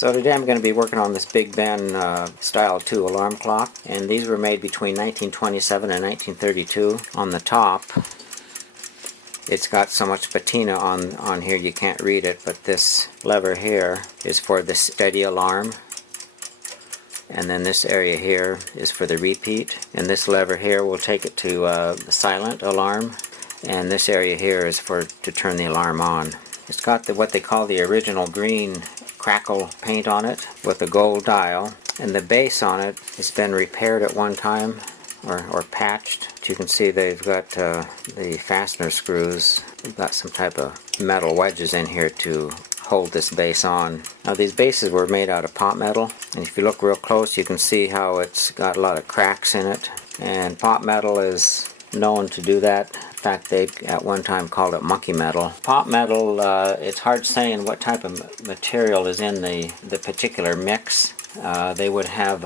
So today I'm going to be working on this Big Ben Style 2 alarm clock, and these were made between 1927 and 1932. On the top, it's got so much patina on here you can't read it, but this lever here is for the steady alarm, and then this area here is for the repeat, and this lever here will take it to the silent alarm, and this area here is to turn the alarm on. It's got what they call the original green crackle paint on it with a gold dial, and the base on it has been repaired at one time or patched. You can see they've got the fastener screws. They've got some type of metal wedges in here to hold this base on. Now these bases were made out of pot metal, and if you look real close you can see how it's got a lot of cracks in it, and pot metal is known to do that. In fact, they at one time called it monkey metal. Pot metal, it's hard saying what type of material is in the particular mix. They would have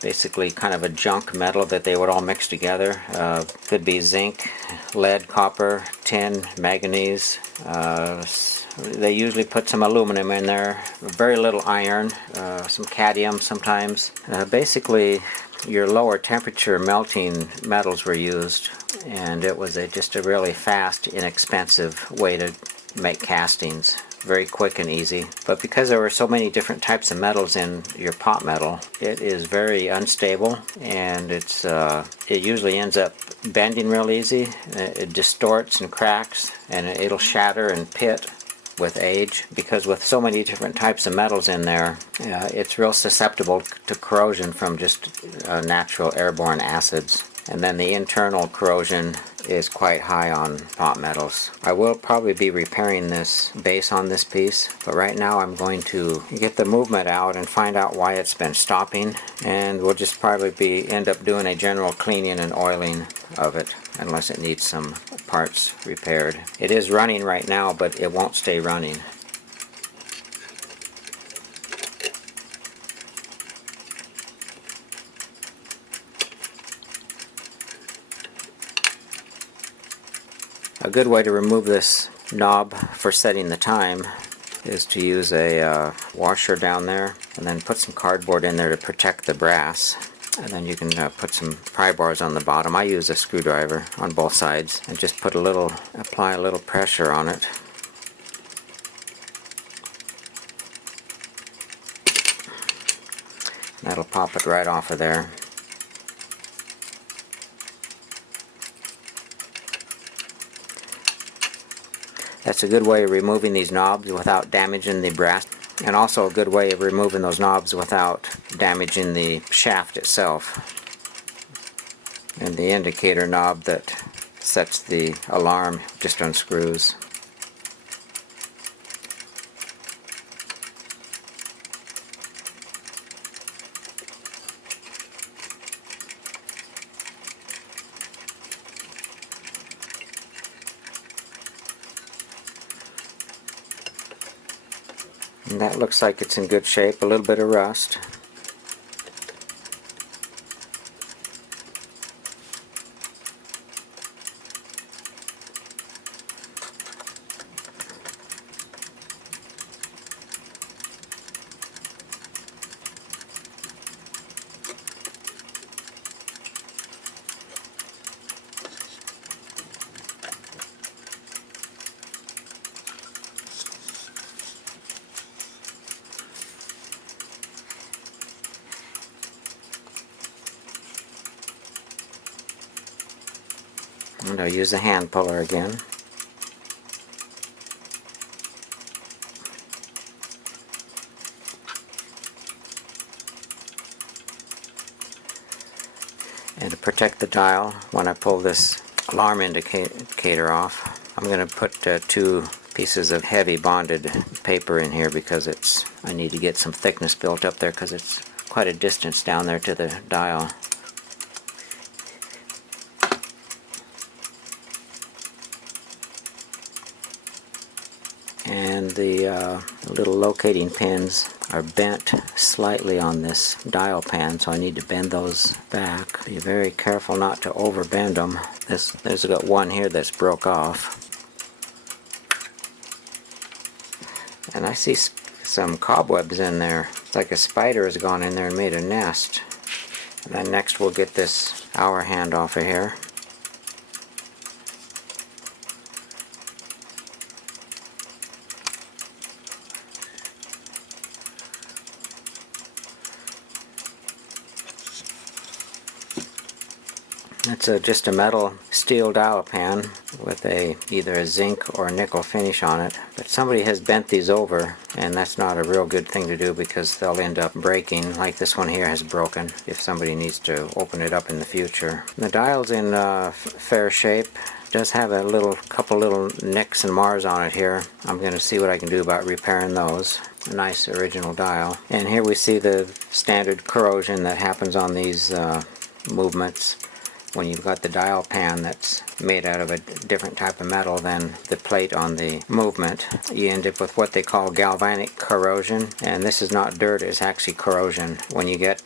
basically kind of a junk metal that they would all mix together. Could be zinc, lead, copper, tin, manganese. They usually put some aluminum in there, very little iron, some cadmium sometimes. Basically, your lower temperature melting metals were used, and it was just a really fast, inexpensive way to make castings. Very quick and easy. But because there were so many different types of metals in your pot metal, it is very unstable, and it usually ends up bending real easy. It distorts and cracks, and it'll shatter and pit with age, because with so many different types of metals in there, it's real susceptible to corrosion from just natural airborne acids. And then the internal corrosion is quite high on pot metals. I will probably be repairing this base on this piece, but right now I'm going to get the movement out and find out why it's been stopping, and we'll just probably end up doing a general cleaning and oiling of it, unless it needs some parts repaired. It is running right now, but it won't stay running. A good way to remove this knob for setting the time is to use a washer down there, and then put some cardboard in there to protect the brass. And then you can put some pry bars on the bottom. I use a screwdriver on both sides, and just apply a little pressure on it. That'll pop it right off of there. That's a good way of removing these knobs without damaging the brass, and also a good way of removing those knobs without damaging the shaft itself. And the indicator knob that sets the alarm just unscrews. And that looks like it's in good shape, a little bit of rust. And I'll use the hand puller again. And to protect the dial, when I pull this alarm indicator off, I'm going to put 2 pieces of heavy bonded paper in here, because I need to get some thickness built up there, because it's quite a distance down there to the dial. And the little locating pins are bent slightly on this dial pan, so I need to bend those back. Be very careful not to overbend them. There's got one here that's broke off. And I see some cobwebs in there. It's like a spider has gone in there and made a nest. And then next we'll get this hour hand off of here. It's just a metal steel dial pan with either a zinc or a nickel finish on it. But somebody has bent these over, and that's not a real good thing to do because they'll end up breaking, like this one here has broken, if somebody needs to open it up in the future. The dial's in fair shape. It does have a couple little nicks and mars on it here. I'm going to see what I can do about repairing those. A nice original dial. And here we see the standard corrosion that happens on these movements. When you've got the dial pan that's made out of a different type of metal than the plate on the movement, you end up with what they call galvanic corrosion. And this is not dirt, it's actually corrosion. When you get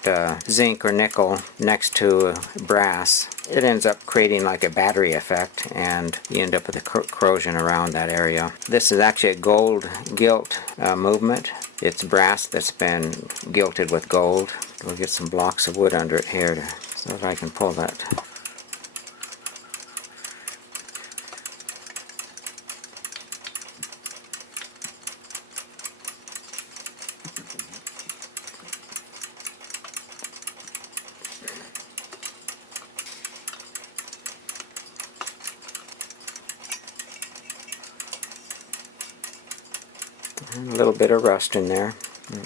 zinc or nickel next to brass, it ends up creating like a battery effect, and you end up with a corrosion around that area. This is actually a gold gilt movement. It's brass that's been gilted with gold. We'll get some blocks of wood under it here so that I can pull that. A little bit of rust in there.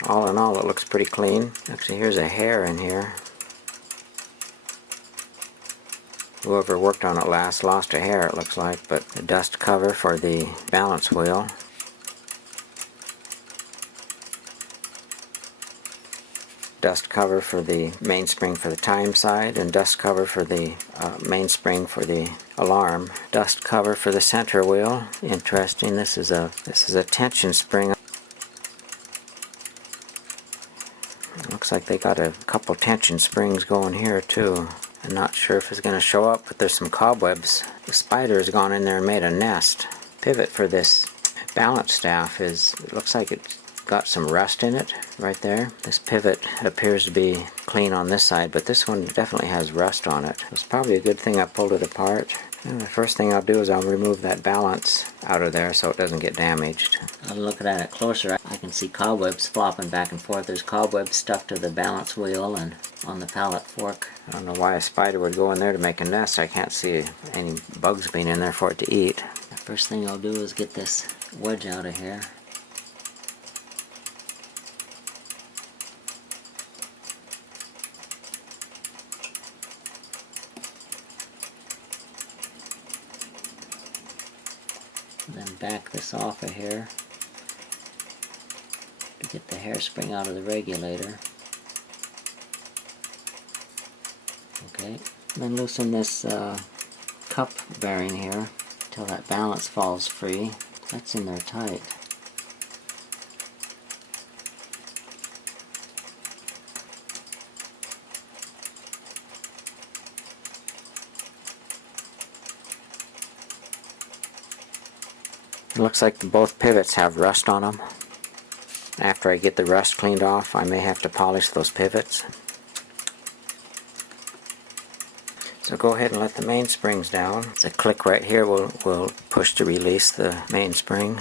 All in all, it looks pretty clean. Actually, here's a hair in here. Whoever worked on it last lost a hair, it looks like. But the dust cover for the balance wheel. Dust cover for the mainspring for the time side, and dust cover for the mainspring for the alarm. Dust cover for the center wheel. Interesting. This is a tension spring. Looks like they got a couple tension springs going here too. I'm not sure if it's going to show up, but there's some cobwebs. The spider has gone in there and made a nest. Pivot for this balance staff it looks like it's got some rust in it right there. This pivot appears to be clean on this side, but this one definitely has rust on it. It's probably a good thing I pulled it apart. And the first thing I'll do is I'll remove that balance out of there so it doesn't get damaged. Looking at it closer, I can see cobwebs flopping back and forth. There's cobwebs stuck to the balance wheel and on the pallet fork. I don't know why a spider would go in there to make a nest. I can't see any bugs being in there for it to eat. The first thing I'll do is get this wedge out of here. And then back this off of here to get the hairspring out of the regulator. Okay, then loosen this cup bearing here until that balance falls free. That's in there tight. It looks like both pivots have rust on them. After I get the rust cleaned off, I may have to polish those pivots. So go ahead and let the mainsprings down. The click right here will push to release the mainspring.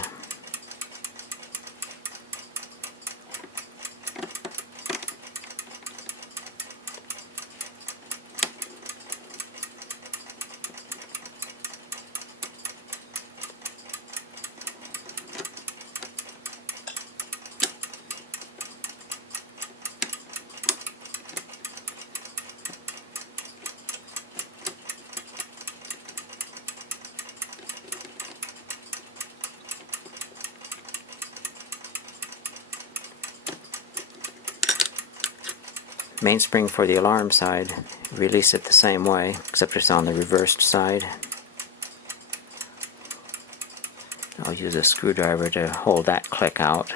Mainspring for the alarm side, release it the same way, except it's on the reversed side. I'll use a screwdriver to hold that click out.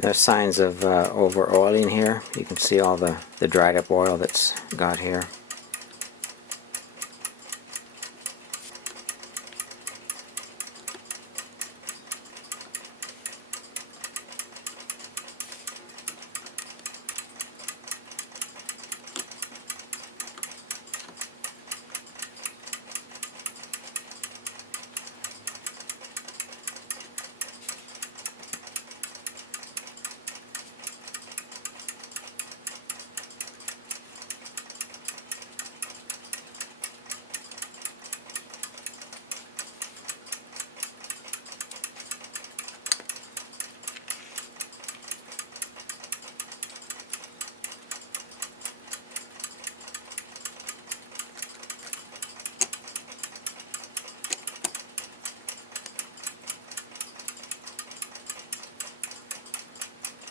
There's signs of over oiling here. You can see all the dried up oil that's got here.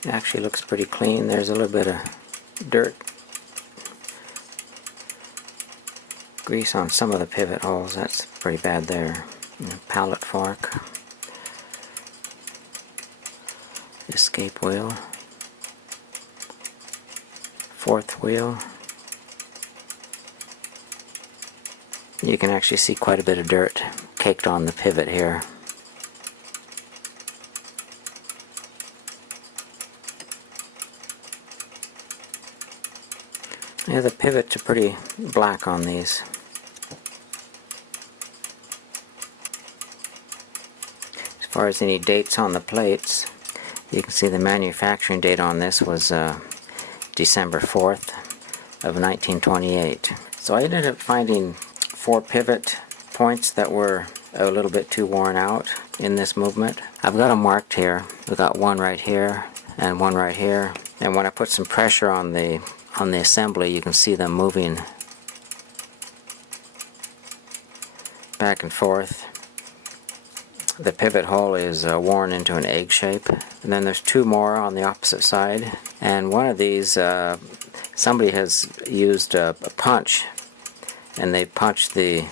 It actually looks pretty clean. There's a little bit of dirt, grease on some of the pivot holes. That's pretty bad there. Pallet fork, escape wheel, fourth wheel. You can actually see quite a bit of dirt caked on the pivot here. Yeah, the pivots are pretty black on these. As far as any dates on the plates, you can see the manufacturing date on this was December 4th of 1928. So I ended up finding 4 pivot points that were a little bit too worn out in this movement. I've got them marked here. We've got one right here and one right here. And when I put some pressure on the assembly, you can see them moving back and forth. The pivot hole is worn into an egg shape. And then there's 2 more on the opposite side. And one of these, somebody has used a punch, and they punched the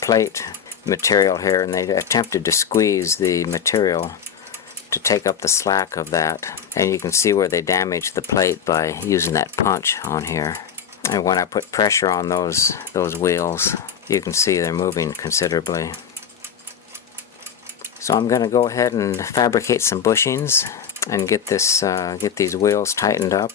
plate material here, and they attempted to squeeze the material to take up the slack of that. And you can see where they damaged the plate by using that punch on here. And when I put pressure on those wheels, you can see they're moving considerably. So I'm going to go ahead and fabricate some bushings and get these wheels tightened up.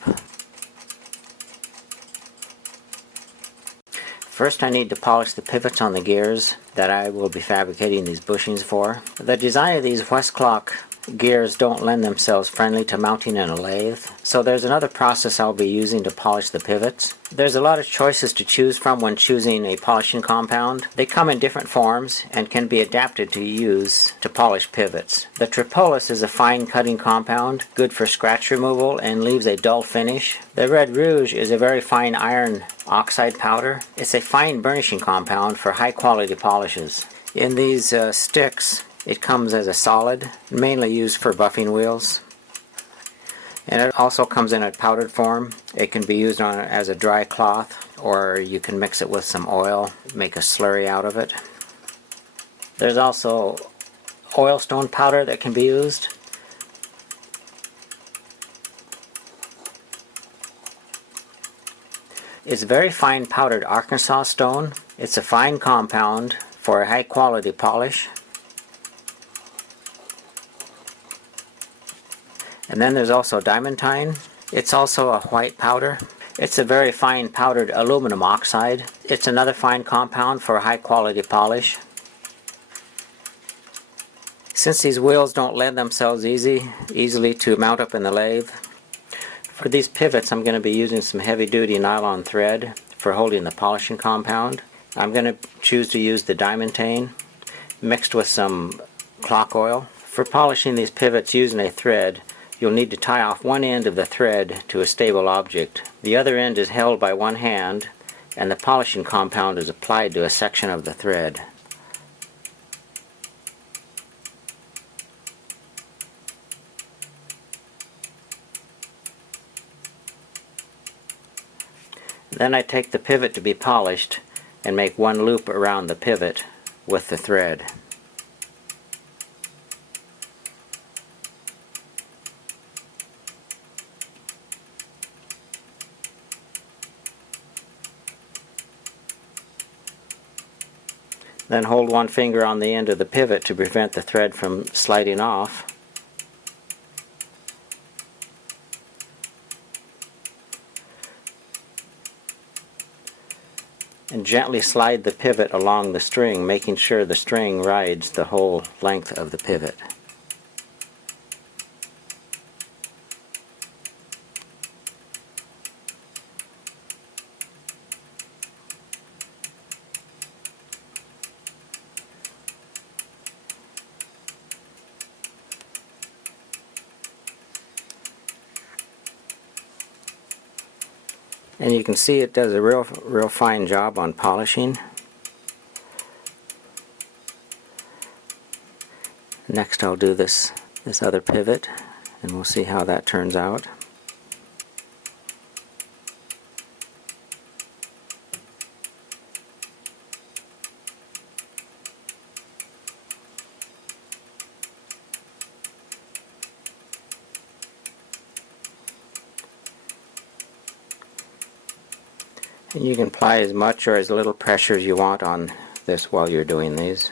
First, I need to polish the pivots on the gears that I will be fabricating these bushings for. The design of these Westclox gears don't lend themselves friendly to mounting in a lathe, so there's another process I'll be using to polish the pivots. There's a lot of choices to choose from when choosing a polishing compound. They come in different forms and can be adapted to use to polish pivots. The Tripolis is a fine cutting compound, good for scratch removal and leaves a dull finish. The Red Rouge is a very fine iron oxide powder. It's a fine burnishing compound for high quality polishes. In these sticks, it comes as a solid, mainly used for buffing wheels. And it also comes in a powdered form. It can be used as a dry cloth, or you can mix it with some oil, make a slurry out of it. There's also oilstone powder that can be used. It's very fine powdered Arkansas stone. It's a fine compound for a high quality polish. And then there's also diamantine. It's also a white powder. It's a very fine powdered aluminum oxide. It's another fine compound for a high quality polish. Since these wheels don't lend themselves easily to mount up in the lathe, for these pivots I'm going to be using some heavy duty nylon thread for holding the polishing compound. I'm going to choose to use the diamantine mixed with some clock oil. For polishing these pivots using a thread, you'll need to tie off one end of the thread to a stable object. The other end is held by one hand, and the polishing compound is applied to a section of the thread. Then I take the pivot to be polished and make one loop around the pivot with the thread. Then hold one finger on the end of the pivot to prevent the thread from sliding off. And gently slide the pivot along the string, making sure the string rides the whole length of the pivot. And you can see it does a real fine job on polishing. Next I'll do this other pivot, and we'll see how that turns out. And you can apply as much or as little pressure as you want on this while you're doing these.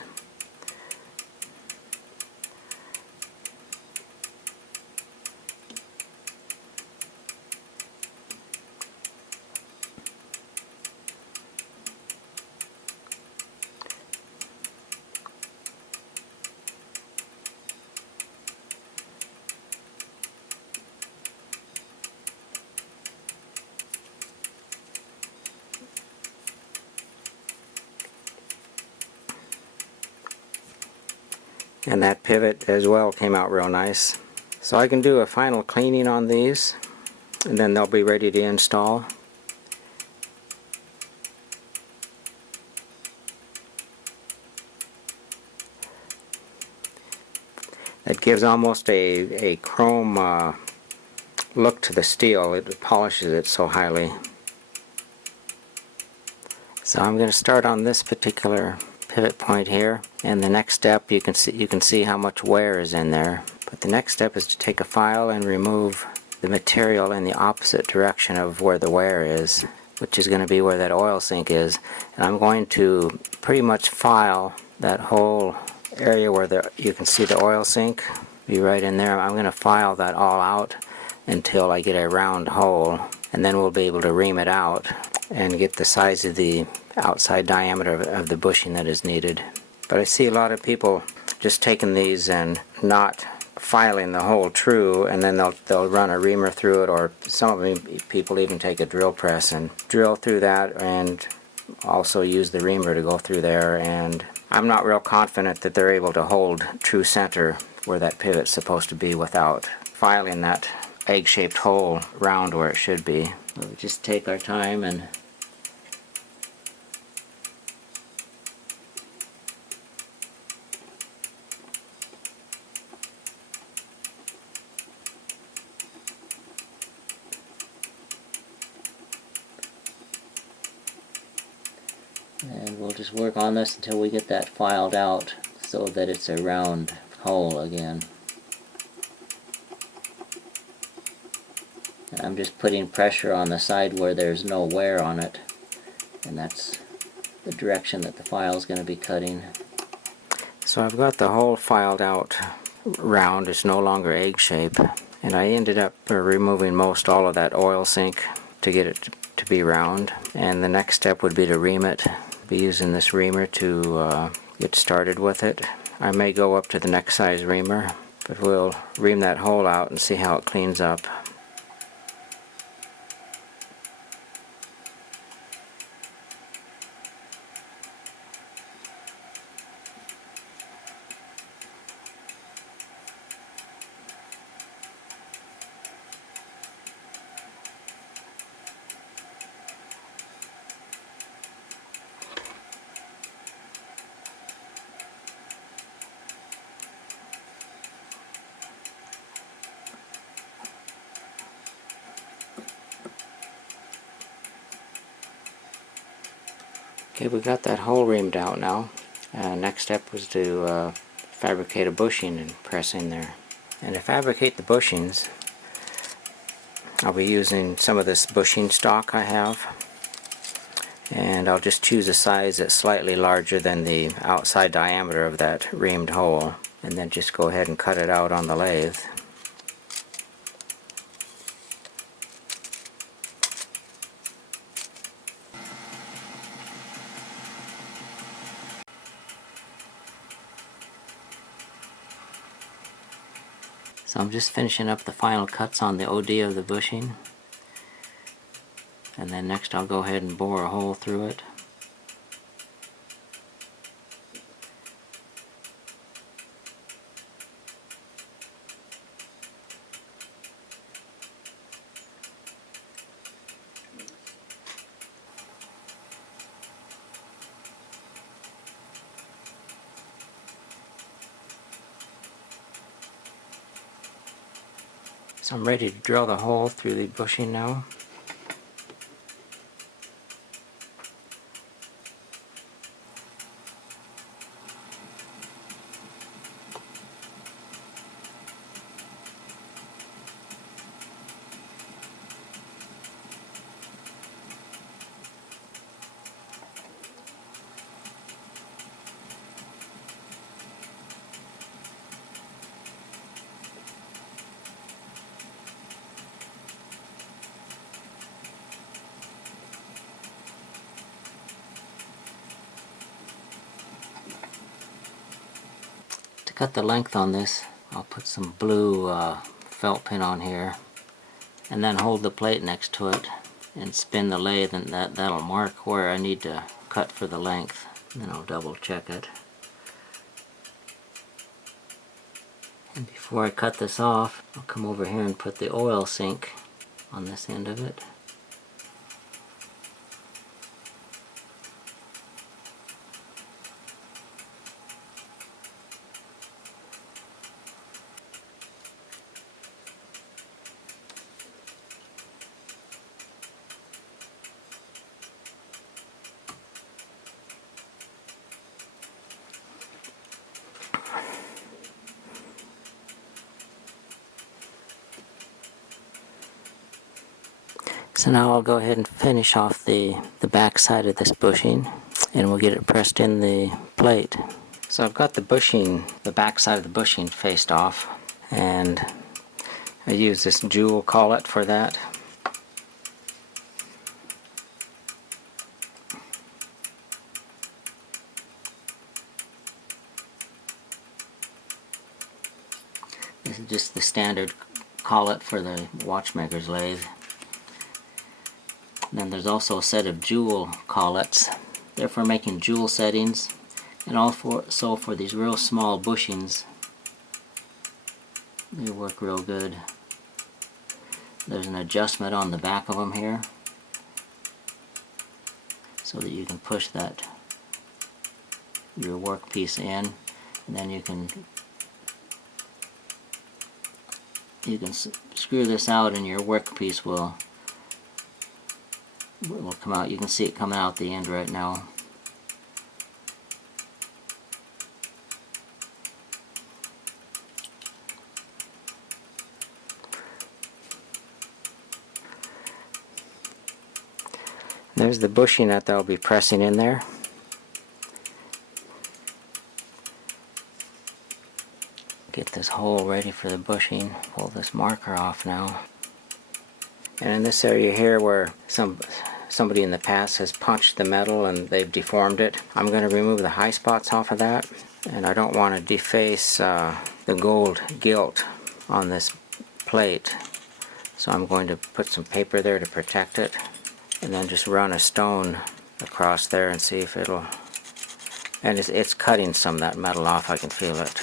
And that pivot as well came out real nice. So I can do a final cleaning on these, and then they'll be ready to install. It gives almost a chrome look to the steel. It polishes it so highly. So I'm going to start on this particular pivot point here, and the next step you can see how much wear is in there. But the next step is to take a file and remove the material in the opposite direction of where the wear is, which is going to be where that oil sink is. And I'm going to pretty much file that whole area where you can see the oil sink be right in there. I'm going to file that all out until I get a round hole, and then we'll be able to ream it out and get the size of the outside diameter of the bushing that is needed. But I see a lot of people just taking these and not filing the hole true, and then they'll run a reamer through it, or some of people even take a drill press and drill through that and also use the reamer to go through there. And I'm not real confident that they're able to hold true center where that pivot's supposed to be without filing that egg-shaped hole round where it should be. So we just take our time and we'll just work on this until we get that filed out so that it's a round hole again. And I'm just putting pressure on the side where there's no wear on it, and that's the direction that the file is going to be cutting. So I've got the hole filed out round. It's no longer egg shape, and I ended up removing all of that oil sink to get it to be round. And the next step would be to ream it. Be using this reamer to get started with it. I may go up to the next size reamer, but we'll ream that hole out and see how it cleans up. Okay, we got that hole reamed out now. Next step was to fabricate a bushing and press in there. And to fabricate the bushings, I'll be using some of this bushing stock I have. And I'll just choose a size that's slightly larger than the outside diameter of that reamed hole, and then just go ahead and cut it out on the lathe. So I'm just finishing up the final cuts on the OD of the bushing, and then next I'll go ahead and bore a hole through it. So I'm ready to drill the hole through the bushing now. To cut the length on this, I'll put some blue felt pin on here, and then hold the plate next to it and spin the lathe, and that'll mark where I need to cut for the length. And then I'll double check it. And before I cut this off, I'll come over here and put the oil sink on this end of it. So now I'll go ahead and finish off the back side of this bushing, and we'll get it pressed in the plate. So I've got the bushing, the back side of the bushing faced off, and I use this jewel collet for that. This is just the standard collet for the watchmaker's lathe. Then there's also a set of jewel collets. They're for making jewel settings, and also for these real small bushings. They work real good. There's an adjustment on the back of them here, so that you can push your workpiece in, and then you can screw this out, and your workpiece will come out. You can see it coming out the end right now. There's the bushing that they'll be pressing in there. Get this hole ready for the bushing. Pull this marker off now. And in this area here where somebody in the past has punched the metal and they've deformed it, I'm going to remove the high spots off of that, and I don't want to deface the gold gilt on this plate, so I'm going to put some paper there to protect it, and then just run a stone across there and see if it'll, and it's cutting some of that metal off. I can feel it.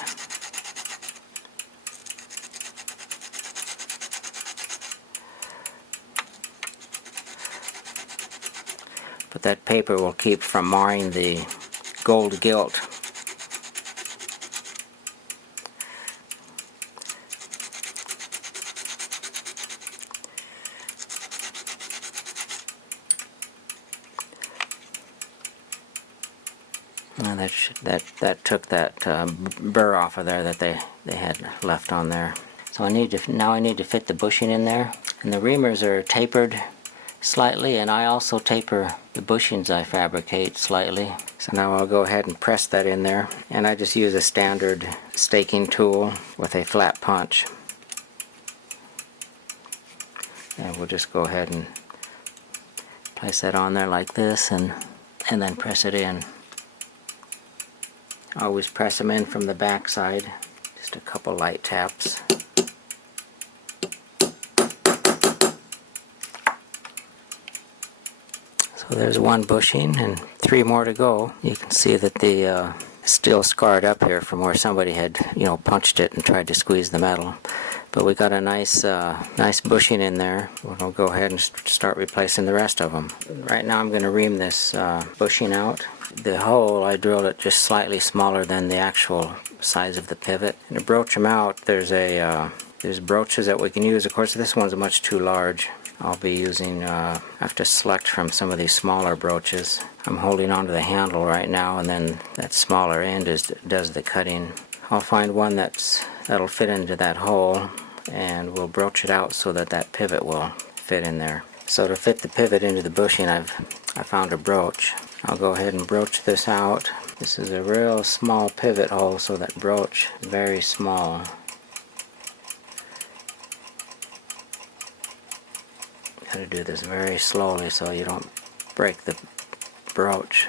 But that paper will keep from marring the gold gilt. And that took that burr off of there that they had left on there. So now I need to fit the bushing in there, and the reamers are tapered slightly, and I also taper the bushings I fabricate slightly. So now I'll go ahead and press that in there, and I just use a standard staking tool with a flat punch. And we'll just go ahead and place that on there like this, and then press it in. Always press them in from the back side. Just a couple light taps. So there's one bushing and 3 more to go. You can see that the still scarred up here from where somebody had, punched it and tried to squeeze the metal. But we got a nice bushing in there. We'll go ahead and start replacing the rest of them. Right now I'm going to ream this bushing out. The hole, I drilled it just slightly smaller than the actual size of the pivot. And to broach them out, there's broaches that we can use. Of course, this one's much too large. I'll be using, I have to select from some of these smaller broaches. I'm holding onto the handle right now, and then that smaller end does the cutting. I'll find one that'll fit into that hole, and we'll broach it out so that pivot will fit in there. So to fit the pivot into the bushing, I found a broach. I'll go ahead and broach this out. This is a real small pivot hole, so that broach is very small. Got to do this very slowly so you don't break the broach.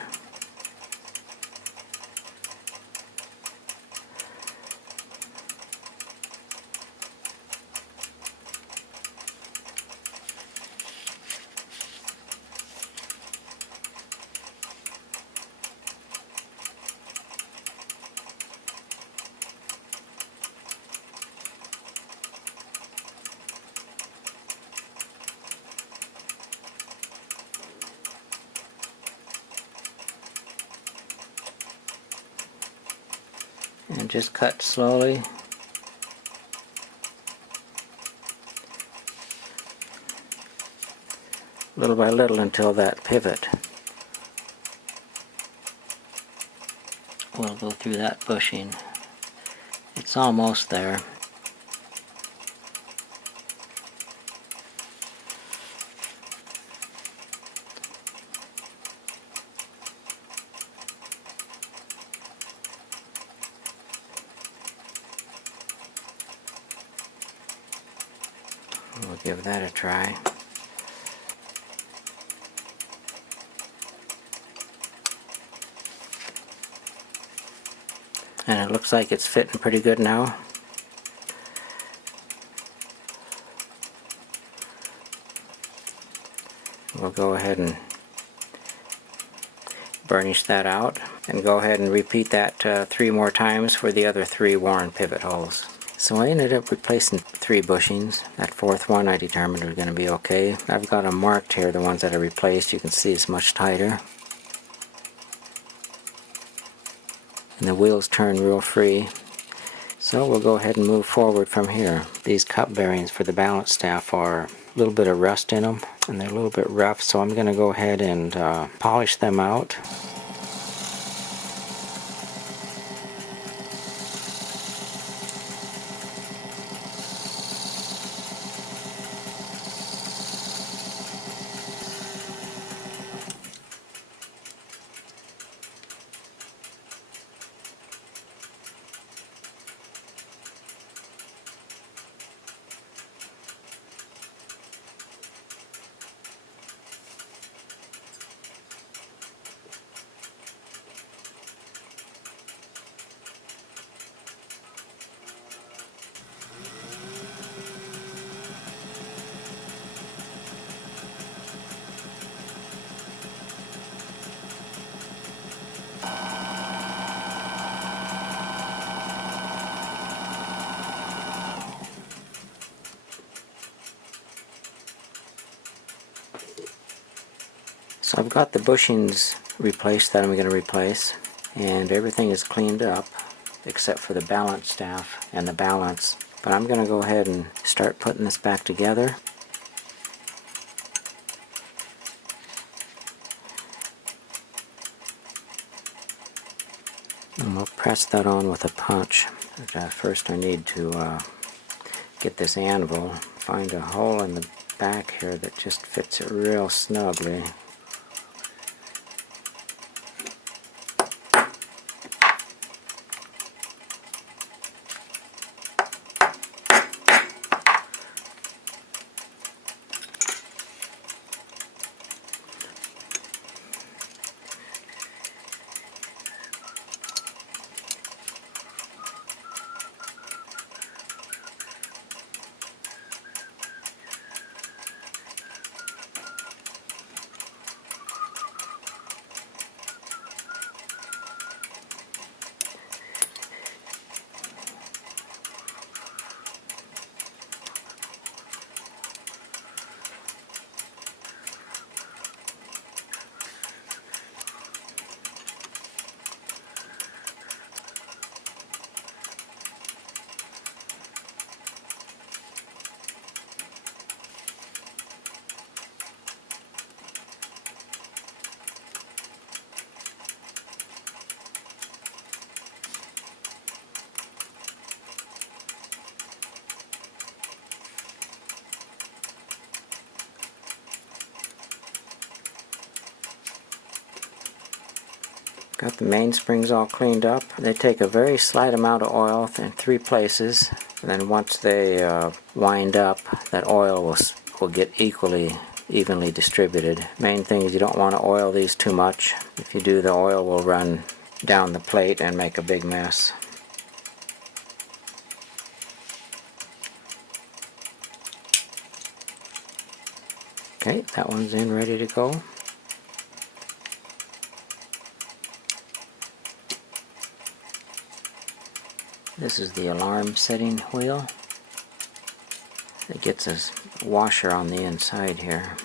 And just cut slowly. Little by little until that pivot will go through that bushing. It's almost there. We'll give that a try. And it looks like it's fitting pretty good now. We'll go ahead and burnish that out, and go ahead and repeat that 3 more times for the other 3 worn pivot holes. So I ended up replacing 3 bushings. That 4th one I determined was going to be okay. I've got them marked here, the ones that I replaced. You can see it's much tighter. And the wheels turn real free. So we'll go ahead and move forward from here. These cup bearings for the balance staff are a little bit of rust in them, and they're a little bit rough, so I'm going to go ahead and polish them out. So I've got the bushings replaced that I'm going to replace, and everything is cleaned up except for the balance staff and the balance. But I'm going to go ahead and start putting this back together. And we'll press that on with a punch. First I need to get this anvil, find a hole in the back here that just fits it real snugly. Got the mainsprings all cleaned up. They take a very slight amount of oil in 3 places, and then once they wind up, that oil will get evenly distributed. Main thing is you don't want to oil these too much. If you do, the oil will run down the plate and make a big mess. Okay, that one's in, ready to go. This is the alarm setting wheel. It gets a washer on the inside here.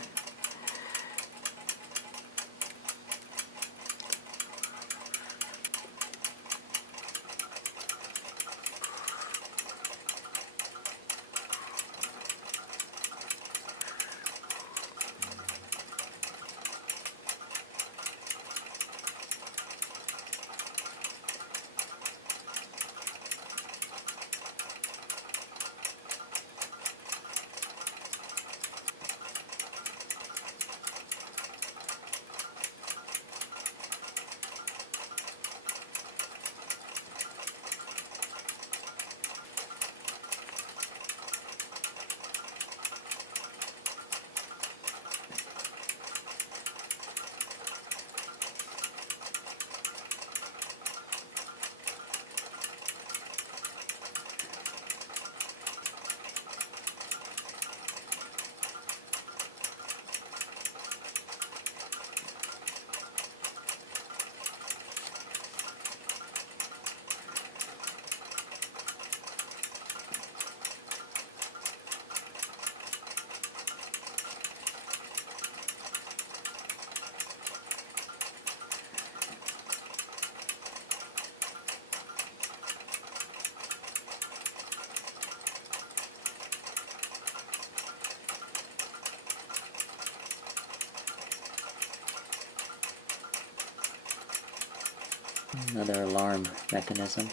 Another alarm mechanism.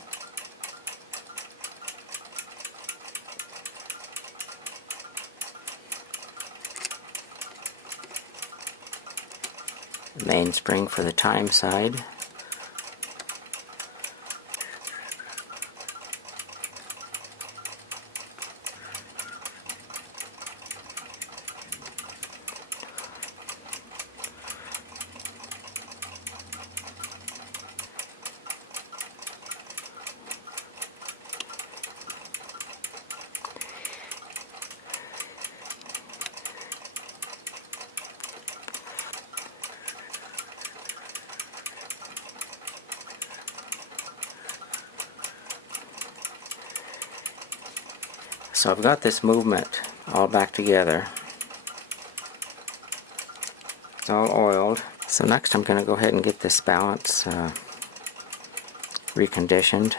Mainspring for the time side. So I've got this movement all back together. It's all oiled. So next I'm going to go ahead and get this balance reconditioned.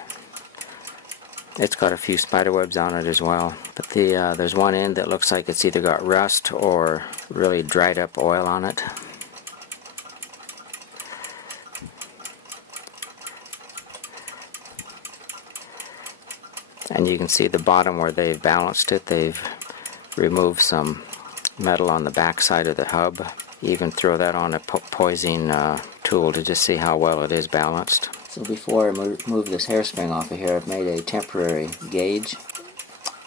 It's got a few spider webs on it as well. But there's one end that looks like it's either got rust or really dried up oil on it. And you can see the bottom where they've balanced it, they've removed some metal on the back side of the hub. Even throw that on a poising tool to just see how well it is balanced. So before I move this hairspring off of here, I've made a temporary gauge.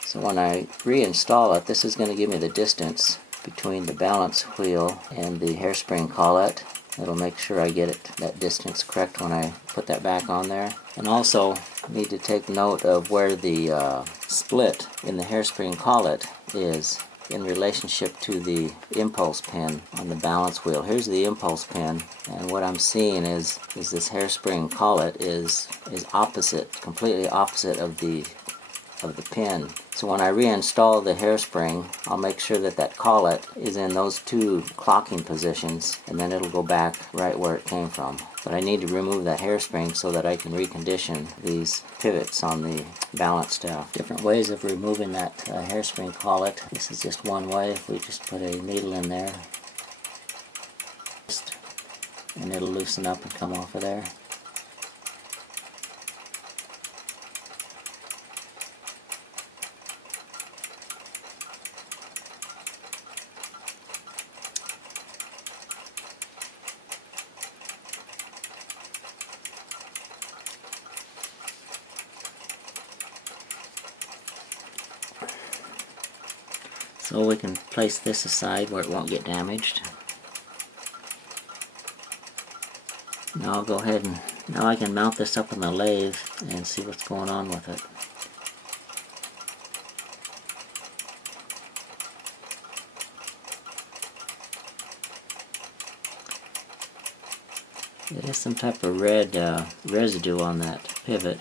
So when I reinstall it, this is going to give me the distance between the balance wheel and the hairspring collet. It'll make sure I get that distance correct when I put that back on there. And also need to take note of where the split in the hairspring collet is in relationship to the impulse pin on the balance wheel. Here's the impulse pin, and what I'm seeing is this hairspring collet is opposite, completely opposite of the pin. So when I reinstall the hairspring, I'll make sure that collet is in those two clocking positions, and then it'll go back right where it came from. But I need to remove that hairspring so that I can recondition these pivots on the balance staff. Different ways of removing that hairspring collet. This is just one way. If we just put a needle in there, and it'll loosen up and come off of there. So we can place this aside where it won't get damaged. Now I'll go ahead and now I can mount this up on the lathe and see what's going on with it. There is some type of red residue on that pivot.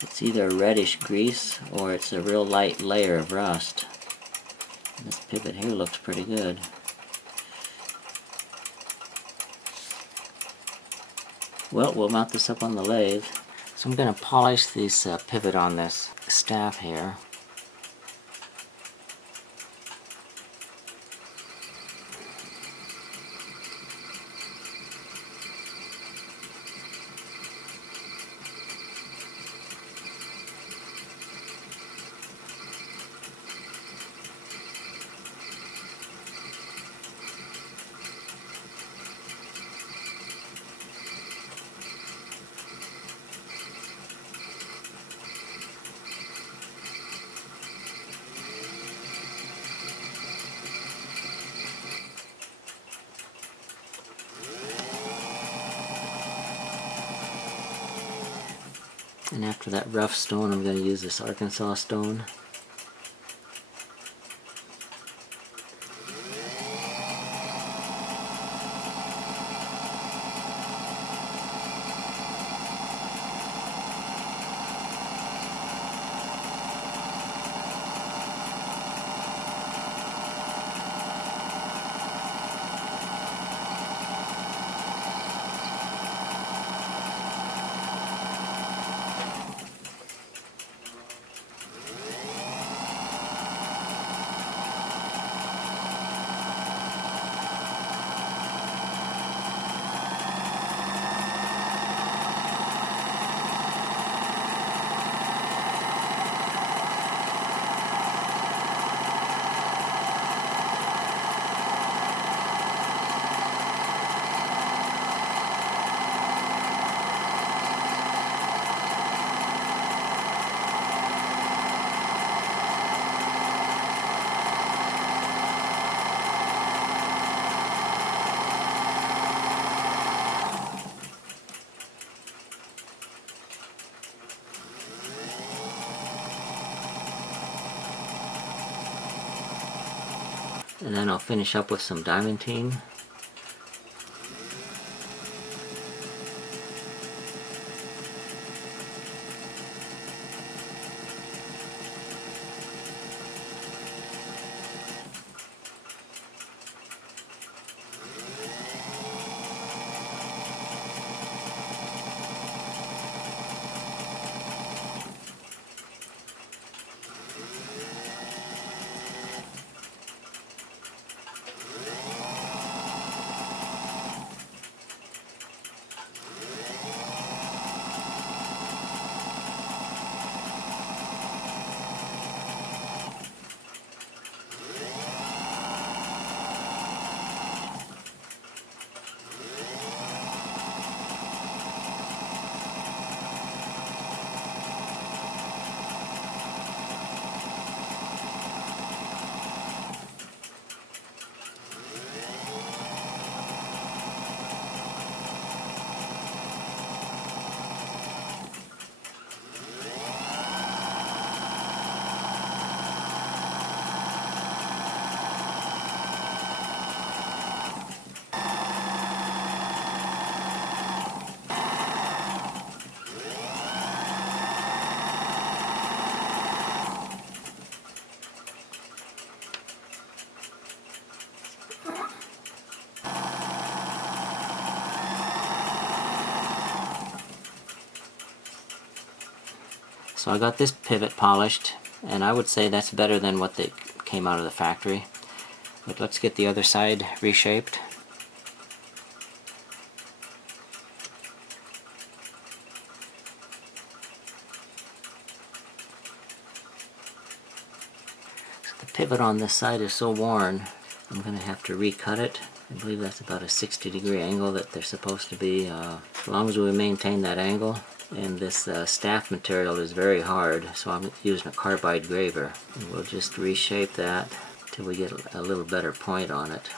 It's either a reddish grease or it's a real light layer of rust. This pivot here looks pretty good. Well, we'll mount this up on the lathe. So I'm going to polish this pivot on this staff here. And after that rough stone, I'm going to use this Arkansas stone. And then I'll finish up with some diamantine. So I got this pivot polished, and I would say that's better than what they came out of the factory. But let's get the other side reshaped. So the pivot on this side is so worn, I'm going to have to recut it. I believe that's about a 60-degree angle that they're supposed to be. As long as we maintain that angle. And this staff material is very hard, so I'm using a carbide graver. And we'll just reshape that till we get a little better point on it.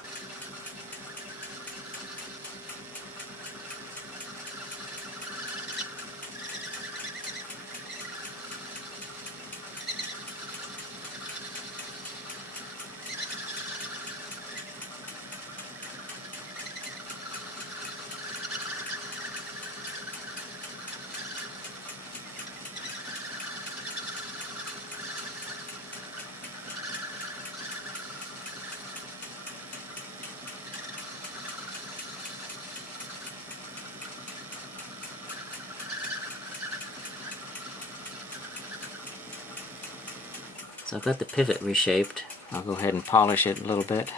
So I've got the pivot reshaped. I'll go ahead and polish it a little bit.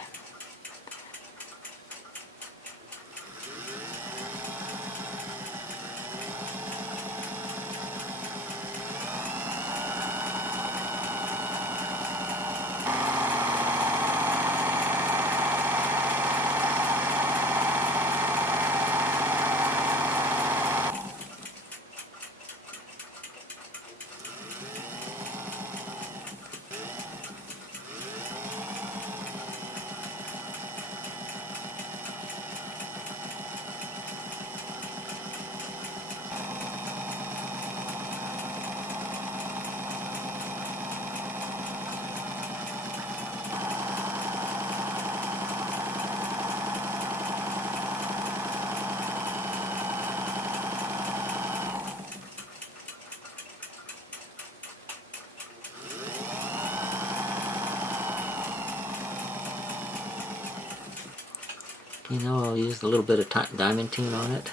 You know, I'll use a little bit of diamantine on it.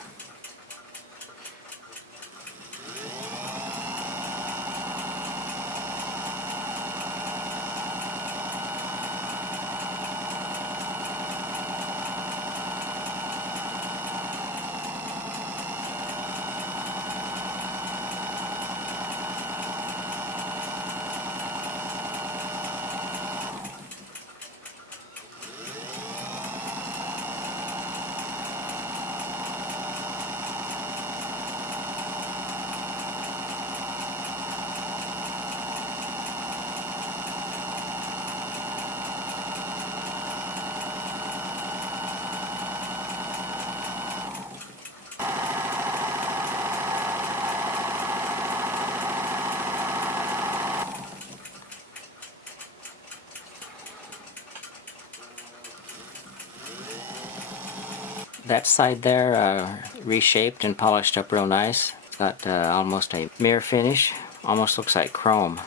That side there reshaped and polished up real nice. It's got almost a mirror finish. Almost looks like chrome.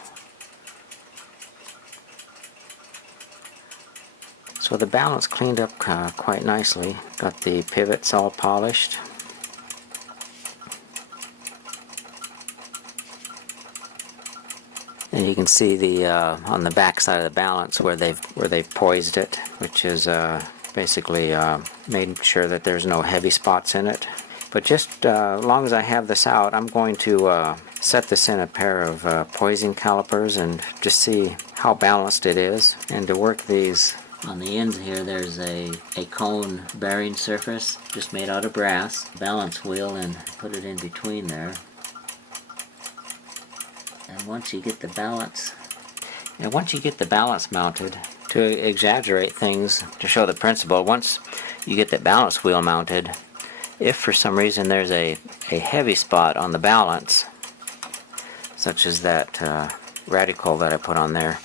So the balance cleaned up quite nicely. Got the pivots all polished. And you can see the on the back side of the balance where they've poised it, which is basically making sure that there's no heavy spots in it. But just as long as I have this out, I'm going to set this in a pair of poising calipers and just see how balanced it is. And to work these, on the ends here there's a cone bearing surface just made out of brass. Balance wheel, and put it in between there. And once you get the balance mounted, to exaggerate things, to show the principle, once you get the balance wheel mounted, if for some reason there's a heavy spot on the balance, such as that radical that I put on there,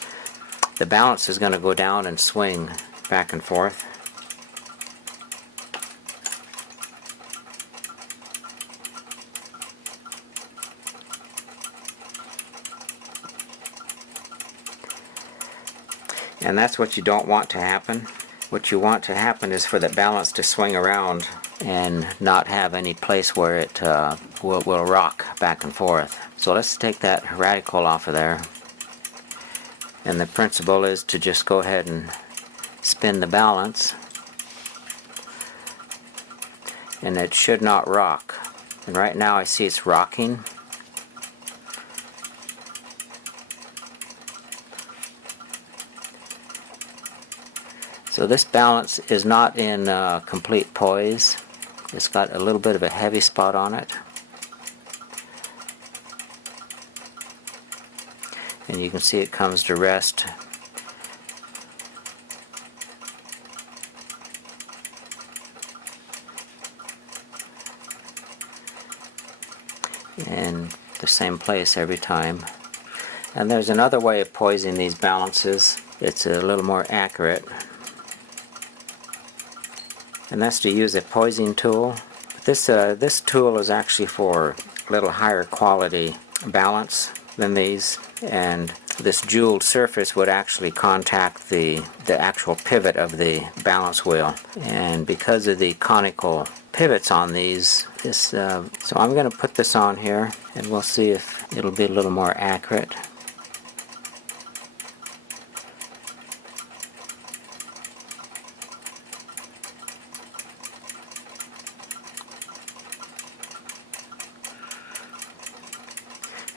the balance is going to go down and swing back and forth. And that's what you don't want to happen. What you want to happen is for the balance to swing around and not have any place where it will rock back and forth. So let's take that radical off of there. And the principle is to just go ahead and spin the balance, and it should not rock. And right now I see it's rocking. So this balance is not in complete poise. It's got a little bit of a heavy spot on it. And you can see it comes to rest. In the same place every time. And there's another way of poising these balances. It's a little more accurate. And that's to use a poising tool. This tool is actually for a little higher quality balance than these, and this jeweled surface would actually contact the actual pivot of the balance wheel. And because of the conical pivots on these, so I'm going to put this on here and we'll see if it'll be a little more accurate.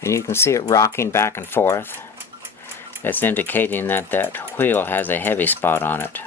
And you can see it rocking back and forth. That's indicating that that wheel has a heavy spot on it.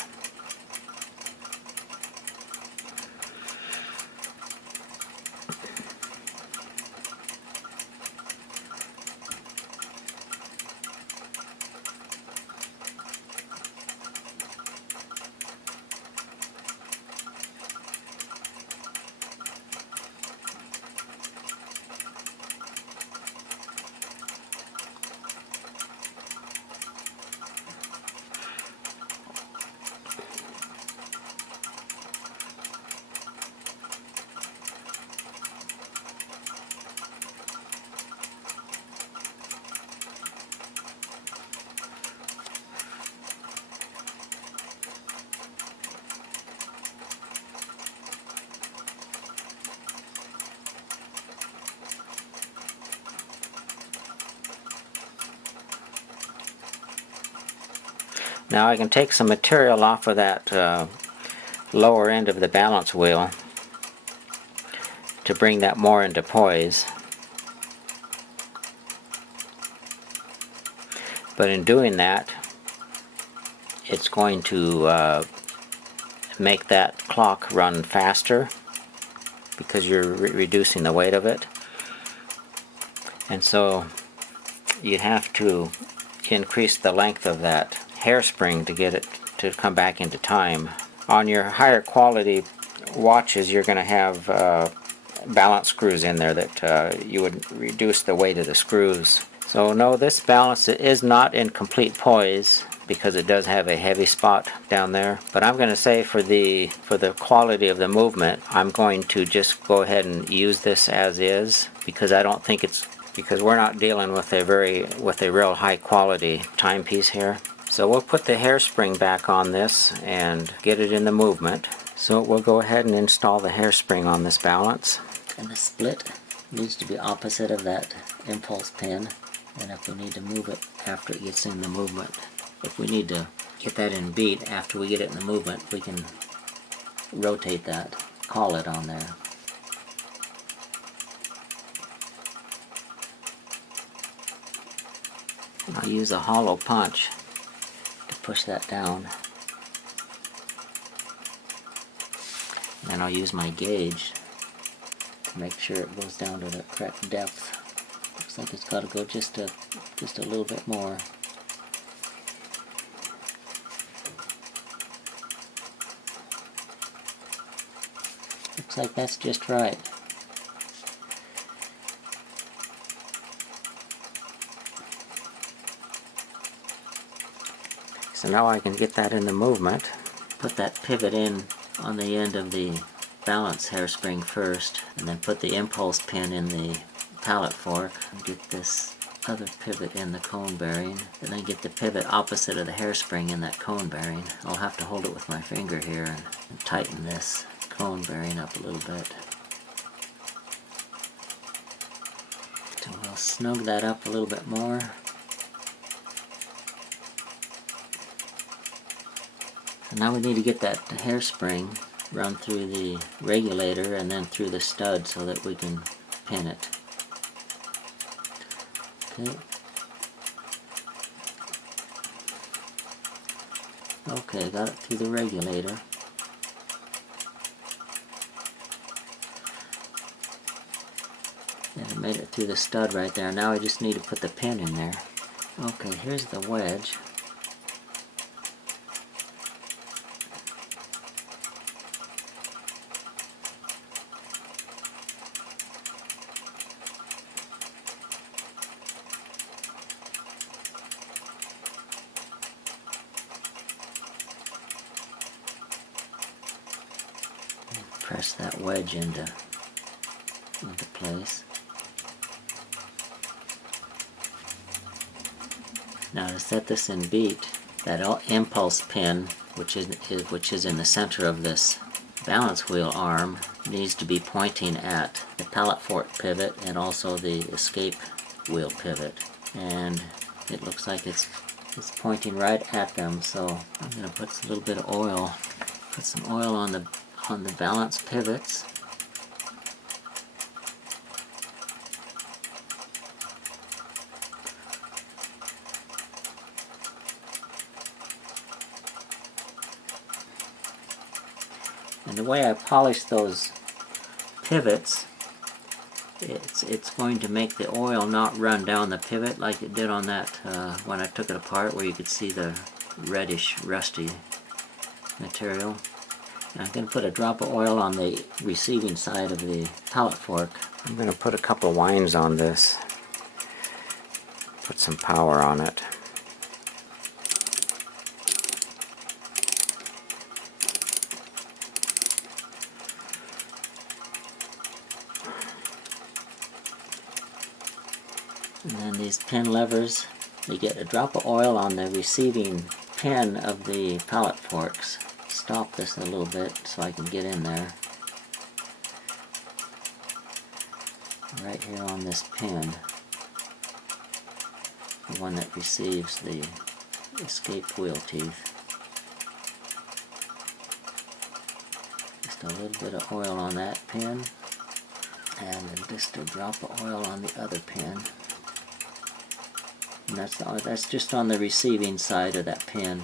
Now I can take some material off of that lower end of the balance wheel to bring that more into poise. But in doing that, it's going to make that clock run faster because you're reducing the weight of it. And so you have to increase the length of that hairspring to get it to come back into time. On your higher quality watches, you're going to have balance screws in there that you would reduce the weight of the screws. So no, this balance is not in complete poise because it does have a heavy spot down there. But I'm going to say for the quality of the movement, I'm going to just go ahead and use this as is, because I don't think it's, because we're not dealing with a real high quality timepiece here. So we'll put the hairspring back on this and get it in the movement. So we'll go ahead and install the hairspring on this balance. And the split needs to be opposite of that impulse pin. And if we need to move it after it gets in the movement, if we need to get that in beat after we get it in the movement, we can rotate that, call it on there. I'll use a hollow punch to push that down. And then I'll use my gauge to make sure it goes down to the correct depth. Looks like it's got to go just a little bit more. Looks like that's just right. So now I can get that in the movement. Put that pivot in on the end of the balance hairspring first, and then put the impulse pin in the pallet fork, and get this other pivot in the cone bearing, and then get the pivot opposite of the hairspring in that cone bearing. I'll have to hold it with my finger here and tighten this cone bearing up a little bit. So we'll snug that up a little bit more. And now we need to get that hairspring run through the regulator and then through the stud so that we can pin it. Okay. Okay, got it through the regulator. And it made it through the stud right there. Now we just need to put the pin in there. Okay, here's the wedge. Press that wedge into place. Now to set this in beat, that impulse pin, which is in the center of this balance wheel arm, needs to be pointing at the pallet fork pivot and also the escape wheel pivot. And it looks like it's pointing right at them, so I'm going to put a little bit of oil. Put some oil on the balance pivots. And the way I polish those pivots, it's going to make the oil not run down the pivot like it did on that when I took it apart, where you could see the reddish rusty material. And I'm going to put a drop of oil on the receiving side of the pallet fork. I'm going to put a couple winds on this. Put some power on it. And then these pin levers, you get a drop of oil on the receiving pin of the pallet forks. Stop this a little bit so I can get in there. Right here on this pin, the one that receives the escape wheel teeth. Just a little bit of oil on that pin, and just a drop of oil on the other pin. And that's just on the receiving side of that pin.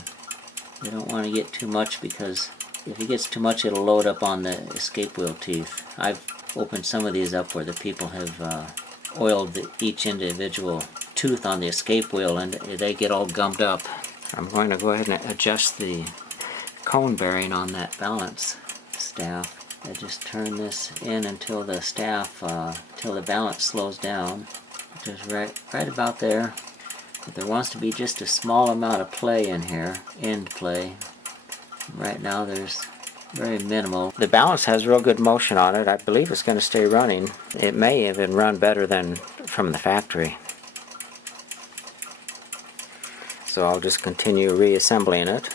You don't want to get too much, because if it gets too much it'll load up on the escape wheel teeth. I've opened some of these up where the people have oiled each individual tooth on the escape wheel and they get all gummed up. I'm going to go ahead and adjust the cone bearing on that balance staff. I just turn this in until the staff, till the balance slows down. Just right about there. But there wants to be just a small amount of play in here, end play. Right now there's very minimal. The balance has real good motion on it. I believe it's going to stay running. It may even run better than from the factory. So I'll just continue reassembling it.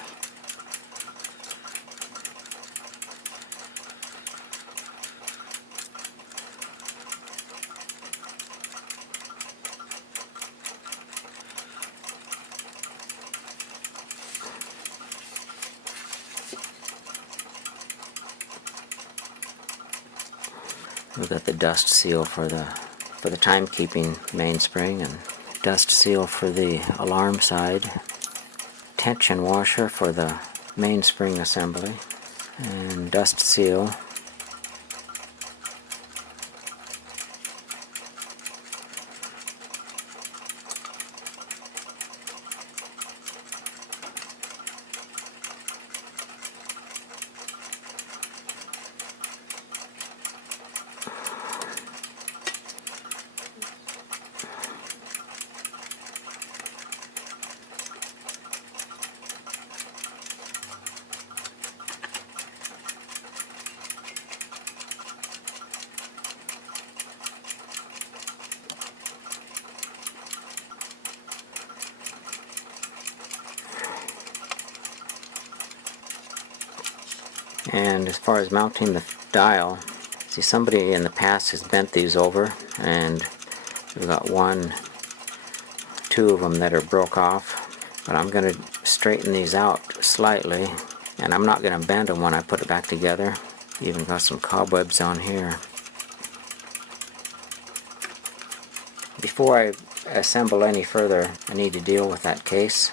We've got the dust seal for the timekeeping mainspring, and dust seal for the alarm side, tension washer for the mainspring assembly, and dust seal. And as far as mounting the dial, see, somebody in the past has bent these over, and we've got two of them that are broke off. But I'm going to straighten these out slightly, and I'm not going to bend them when I put it back together. Even got some cobwebs on here. Before I assemble any further, I need to deal with that case.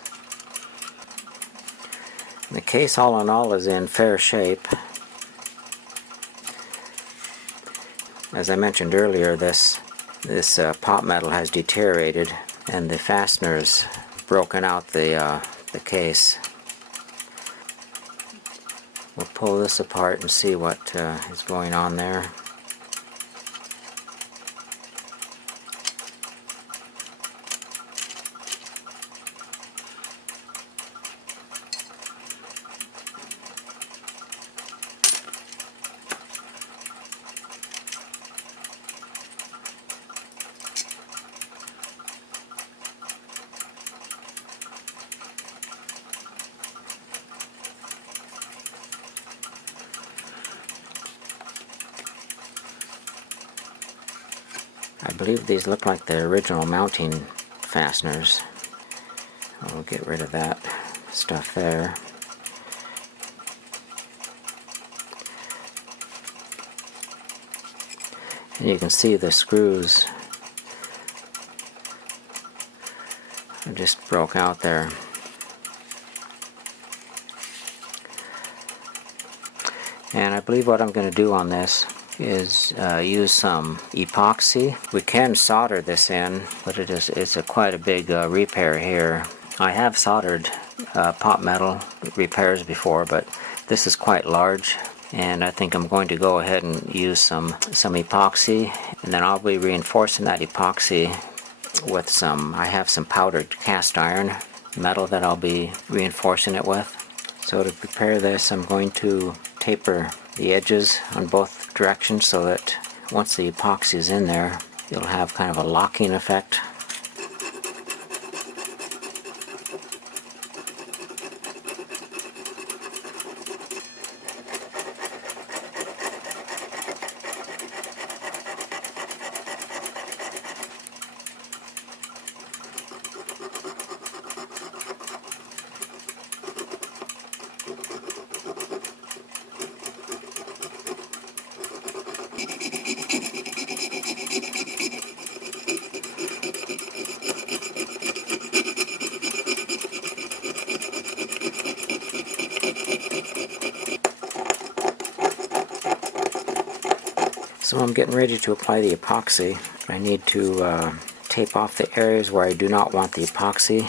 The case, all in all, is in fair shape. As I mentioned earlier, this pot metal has deteriorated, and the fasteners broken out the case. We'll pull this apart and see what is going on there. I believe these look like the original mounting fasteners. We'll get rid of that stuff there. And you can see the screws are just broke out there. And I believe what I'm going to do on this is use some epoxy. We can solder this in, but it's quite a big repair here. I have soldered pot metal repairs before, but this is quite large, and I think I'm going to go ahead and use some epoxy, and then I'll be reinforcing that epoxy with I have some powdered cast iron metal that I'll be reinforcing it with. So to prepare this, I'm going to taper the edges on both directions so that once the epoxy is in there, you'll have kind of a locking effect. So I'm getting ready to apply the epoxy. I need to tape off the areas where I do not want the epoxy.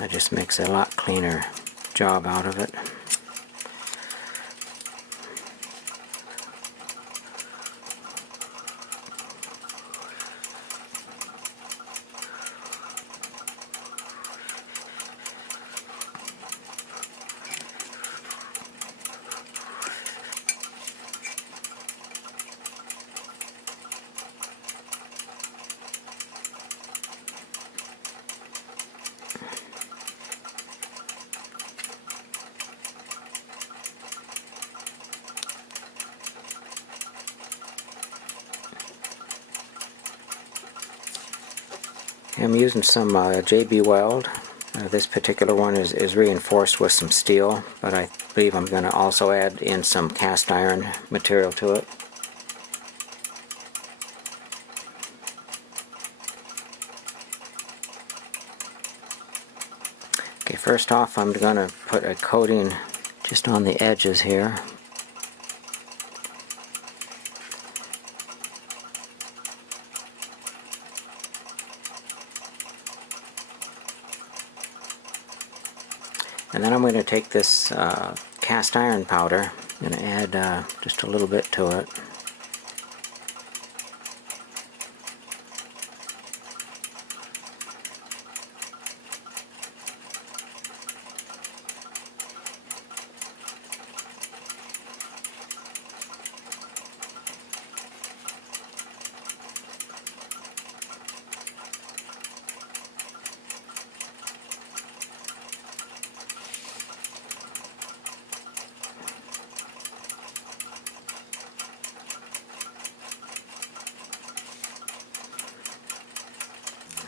That just makes a lot cleaner job out of it. I'm using some JB Weld. This particular one is reinforced with some steel, but I believe I'm going to also add in some cast iron material to it. Okay, first off, I'm going to put a coating just on the edges here. And then I'm going to take this cast iron powder and add just a little bit to it.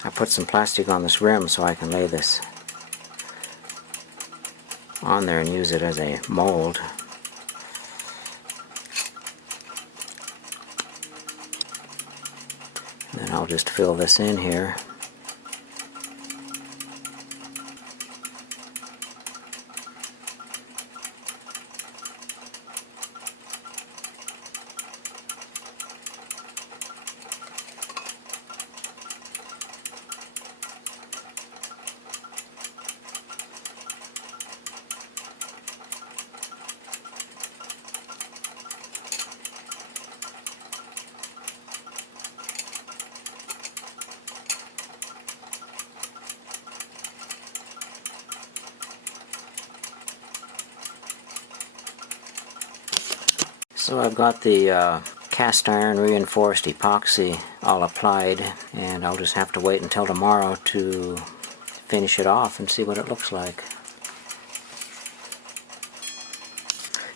I put some plastic on this rim so I can lay this on there and use it as a mold. And then I'll just fill this in here. So I've got the cast iron reinforced epoxy all applied, and I'll just have to wait until tomorrow to finish it off and see what it looks like.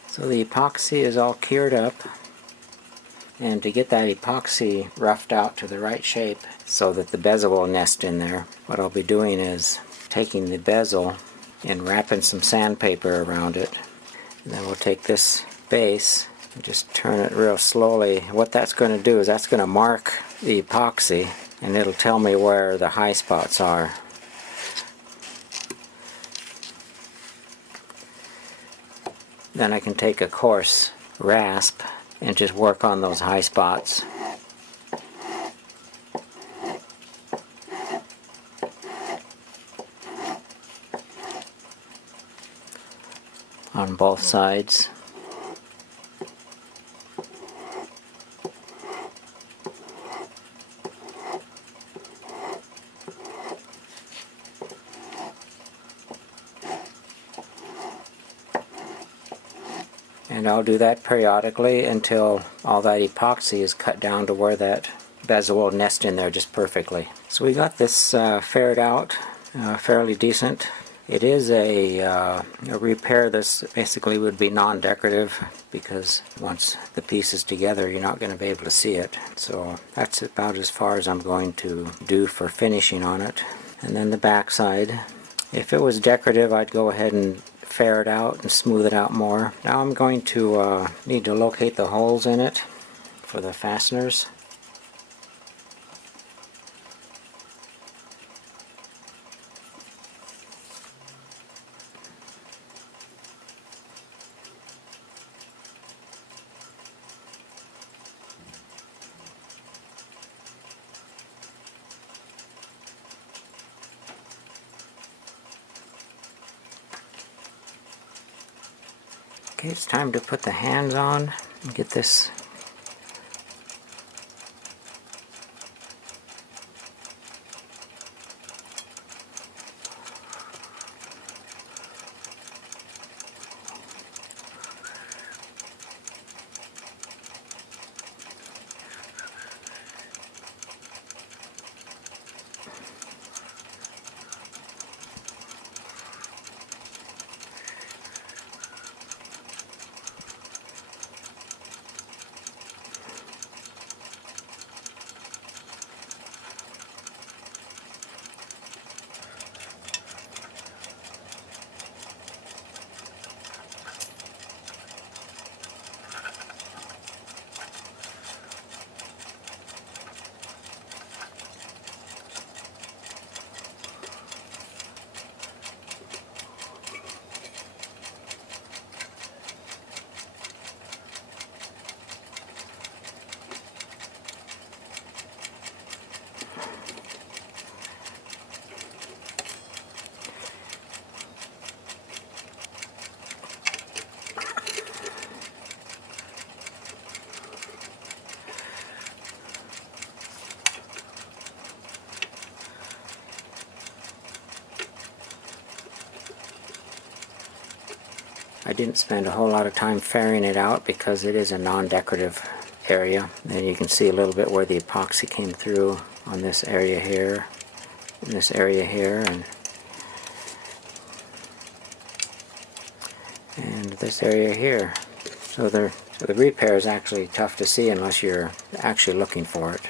So the epoxy is all cured up, and to get that epoxy roughed out to the right shape so that the bezel will nest in there, what I'll be doing is taking the bezel and wrapping some sandpaper around it, and then we'll take this base and just turn it real slowly. What that's going to do is that's going to mark the epoxy, and it'll tell me where the high spots are. Then I can take a coarse rasp and just work on those high spots. On both sides. And I'll do that periodically until all that epoxy is cut down to where that bezel will nest in there just perfectly. So we got this fared out fairly decent. It is a repair. This basically would be non-decorative because once the piece is together you're not going to be able to see it. So that's about as far as I'm going to do for finishing on it. And then the back side. If it was decorative, I'd go ahead and fair it out and smooth it out more. Now I'm going to need to locate the holes in it for the fasteners. Okay, it's time to put the hands on and get this . I didn't spend a whole lot of time fairing it out because it is a non-decorative area. And you can see a little bit where the epoxy came through on this area here, and this area here, and this area here. So the repair is actually tough to see unless you're actually looking for it.